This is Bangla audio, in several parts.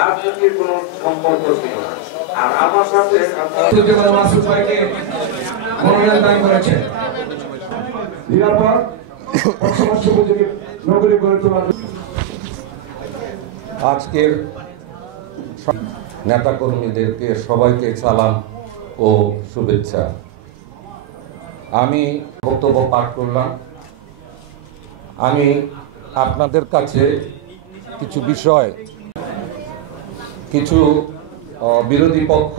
রাজনীতির কোনো সম্পর্ক ছিল না। আর আমার সাথে মাসুদ ভাইকে মনোনয়ন দান করেছে আজকের নেতাকর্মীদেরকে সবাইকে সালাম ও শুভেচ্ছা। আমি বক্তব্য পাঠ করলাম। আমি আপনাদের কাছে কিছু বিষয়, কিছু বিরোধী পক্ষ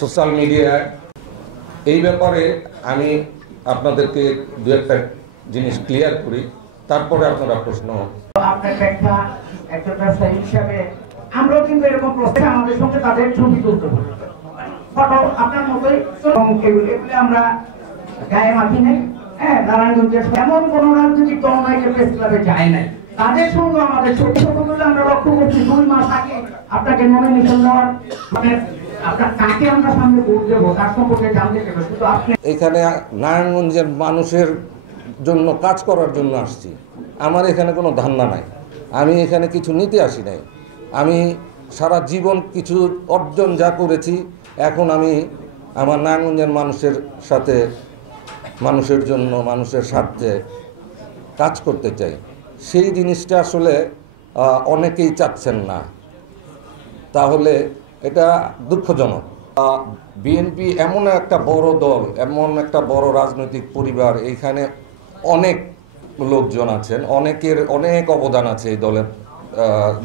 সোশ্যাল মিডিয়ায় এই ব্যাপারে আমি আপনাদেরকে দু একটা জিনিস ক্লিয়ার করি, তারপরে আপনারা প্রশ্ন। আপনার ব্যাখ্যা একজন ব্যবসায়ী হিসাবে আমরাও কিন্তু এরকম প্রশ্ন আমাদের সঙ্গে তাদের ছবি তুলতে পারি, ফটো আপনার মতোই এগুলি আমরা গায়ে মাখি নেই। হ্যাঁ, নারায়ণগঞ্জের এমন কোন রাজনৈতিক দল নাই যে প্রেস ক্লাবে যায় নাই, তাদের সঙ্গে আমাদের ছোট ছোটগুলো আমরা লক্ষ্য করছি 2 মাস আগে আপনাকে নমিনেশন দেওয়ার, আপনার কাকে আমরা সামনে ভোট দেবো তার সম্পর্কে জানতে চাইবো। শুধু আপনি এখানে নারায়ণগঞ্জের মানুষের জন্য কাজ করার জন্য আসছি। আমার এখানে কোনো ধান্দা নাই, আমি এখানে কিছু নিতে আসি নাই। আমি সারা জীবন কিছু অর্জন যা করেছি, এখন আমি আমার নারায়ণগঞ্জের মানুষের সাথে, মানুষের জন্য, মানুষের স্বার্থে কাজ করতে চাই। সেই জিনিসটা আসলে অনেকেই চাচ্ছেন না, তাহলে এটা দুঃখজনক। বিএনপি এমন একটা বড় দল, এমন একটা বড় রাজনৈতিক পরিবার, এইখানে অনেক লোকজন আছেন, অনেকের অনেক অবদান আছে এই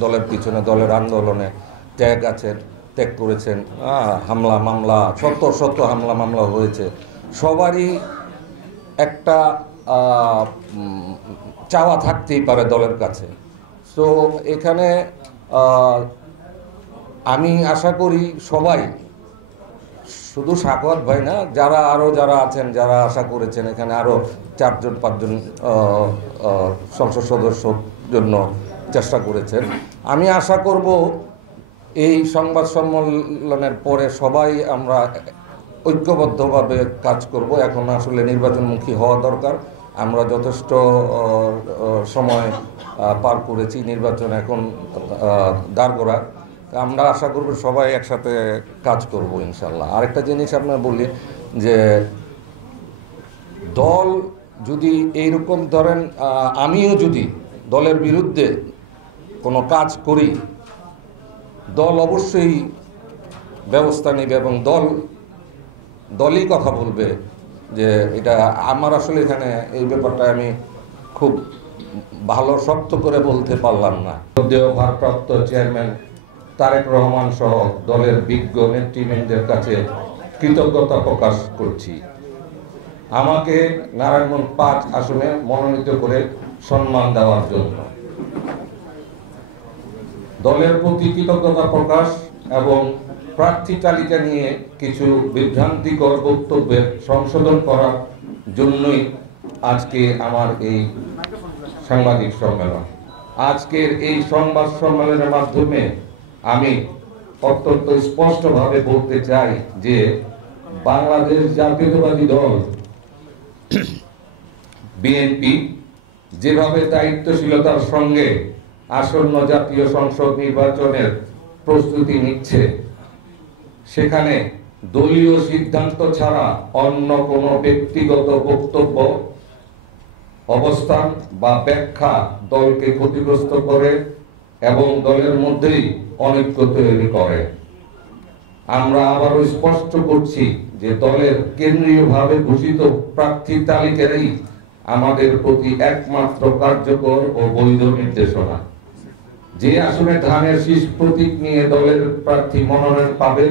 দলের পিছনে, দলের আন্দোলনে ত্যাগ করেছেন। হামলা মামলা, শত হামলা মামলা হয়েছে। সবারই একটা চাওয়া থাকতেই পারে দলের কাছে। তো এখানে আমি আশা করি সবাই, শুধু সাখাওয়াত ভাই না, যারা আছেন, যারা আশা করেছেন, এখানে আরও 4-5 সংসদ সদস্যর জন্য চেষ্টা করেছেন। আমি আশা করব এই সংবাদ সম্মেলনের পরে সবাই আমরা ঐক্যবদ্ধভাবে কাজ করব। এখন আসলে নির্বাচনমুখী হওয়া দরকার। আমরা যথেষ্ট সময় পার করেছি, নির্বাচন এখন দাঁড়গোড়া। আমরা আশা করব সবাই একসাথে কাজ করব ইনশাল্লাহ। আরেকটা জিনিস আপনার বলি যে দল যদি এইরকম ধরেন, আমিও যদি দলের বিরুদ্ধে কোনো কাজ করি, দল অবশ্যই ব্যবস্থা নেবে এবং দলই কথা বলবে যে এটা আমার আসলে এখানে এই ব্যাপারটা আমি খুব ভালো শক্ত করে বলতে পারলাম না। ভারপ্রাপ্ত চেয়ারম্যান তারেক রহমান সহ দলের বিজ্ঞ নেতৃবৃন্দের কাছে কৃতজ্ঞতা প্রকাশ করছি আমাকে নারায়ণগঞ্জ 5 আসনে মনোনীত করে সম্মান দেওয়ার জন্য। দলের প্রতি কৃতজ্ঞতা প্রকাশ এবং প্রার্থী তালিকা নিয়ে কিছু বিভ্রান্তিকর বক্তব্যের সংশোধন করার জন্যই আজকে আমার এই সাংবাদিক সম্মেলন। আজকের এই সংবাদ সম্মেলনের মাধ্যমে আমি অত্যন্ত স্পষ্টভাবে বলতে চাই যে বাংলাদেশ জাতীয়তাবাদী দল বিএনপি যেভাবে দায়িত্বশীলতার সঙ্গে আসন্ন জাতীয় সংসদ নির্বাচনের প্রস্তুতি নিচ্ছে, সেখানে দলীয় সিদ্ধান্ত ছাড়া অন্য কোনো ব্যক্তিগত বক্তব্য, অবস্থান বা ব্যাখ্যা দলকে ক্ষতিগ্রস্ত করে এবং দলের মধ্যেই অনৈক্য তৈরি করে। আমরা আবারও স্পষ্ট করছি যে দলের কেন্দ্রীয়ভাবে ঘোষিত প্রার্থী তালিকারই আমাদের প্রতি একমাত্র কার্যকর ও বৈধ নির্দেশনা। যে আসনে ধানের শীষ প্রতীক নিয়ে দলের প্রার্থী মনোনয়ন পাবে,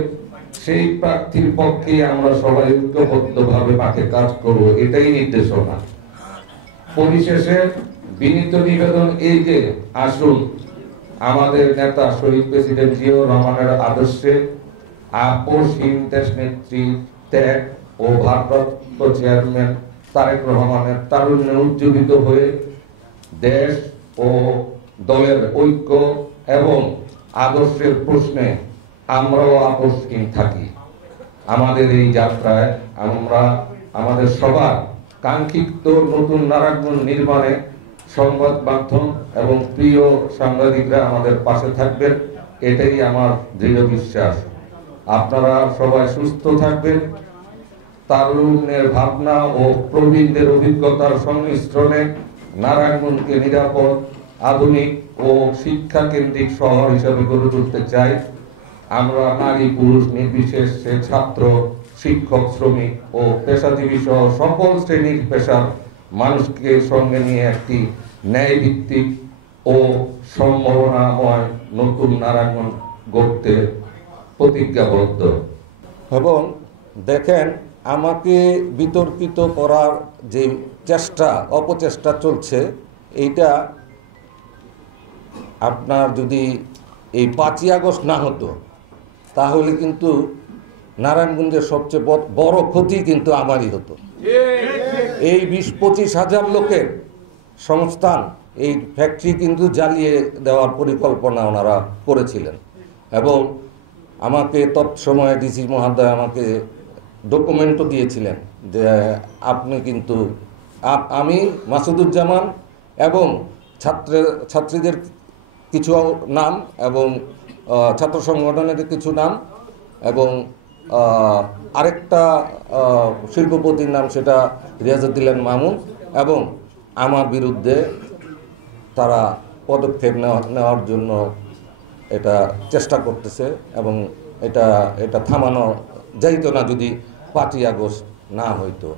সেই প্রার্থীর পক্ষে আমরা সবাই ঐক্যবদ্ধভাবে মাঠে কাজ করব, এটাই নির্দেশনা। পরিশেষে বিনীত নিবেদন এই যে আসুন আমাদের নেতা শহীদ প্রেসিডেন্ট জিয়াউর রহমানের আদর্শে আপোষহীন দেশ নেত্রী ত্যাগ ও ভারপ্রাপ্ত চেয়ারম্যান তারেক রহমানের তারুণ্যে উজ্জীবিত হয়ে দেশ ও দলের ঐক্য এবং আদর্শের প্রশ্নে আমরাও আপোষহীন থাকি। আমাদের এই যাত্রায় আমরা আমাদের সবার কাঙ্ক্ষিত নতুন নারায়ণগঞ্জ নির্মাণে সংবাদ মাধ্যম এবং প্রিয় সাংবাদিকরা আমাদের পাশে থাকবেন, এটাই আমার দৃঢ় বিশ্বাস। আপনারা সবাই সুস্থ থাকবেন। তারুণ্যের ভাবনা ও প্রবীণদের অভিজ্ঞতার সংমিশ্রণে নারায়ণগঞ্জকে নিরাপদ, আধুনিক ও শিক্ষা কেন্দ্রিক শহর হিসেবে গড়ে তুলতে চাই। আমরা নারী পুরুষ নির্বিশেষে ছাত্র, শিক্ষক, শ্রমিক ও পেশাজীবী সহ সকল শ্রেণীর পেশার মানুষকে সঙ্গে নিয়ে একটি ন্যায়ভিত্তিক ও সম্ভাবনাময় নতুন নারায়ণগঞ্জ গড়তে প্রতিজ্ঞাবদ্ধ। এবং দেখেন, আমাকে বিতর্কিত করার যে অপচেষ্টা চলছে, এইটা আপনার যদি এই 5ই আগস্ট না হতো তাহলে কিন্তু নারায়ণগঞ্জের সবচেয়ে বড় ক্ষতি কিন্তু আমারই হতো। এই 20-25 হাজার লোকের সংস্থান, এই ফ্যাক্টরি কিন্তু জ্বালিয়ে দেওয়ার পরিকল্পনা ওনারা করেছিলেন এবং আমাকে তৎসময়ে ডিসি মহোদয় আমাকে ডকুমেন্টও দিয়েছিলেন যে আপনি কিন্তু আমি মাসুদুজ্জামান এবং ছাত্রীদের কিছু নাম এবং ছাত্র সংগঠনের কিছু নাম এবং আরেকটা শিল্পপতির নাম, সেটা রিয়াজউদ্দিন মামুন, এবং আমার বিরুদ্ধে তারা পদক্ষেপ নেওয়ার জন্য এটা চেষ্টা করতেছে এবং এটা থামানো যাইতো না যদি 5ই আগস্ট না হইতো।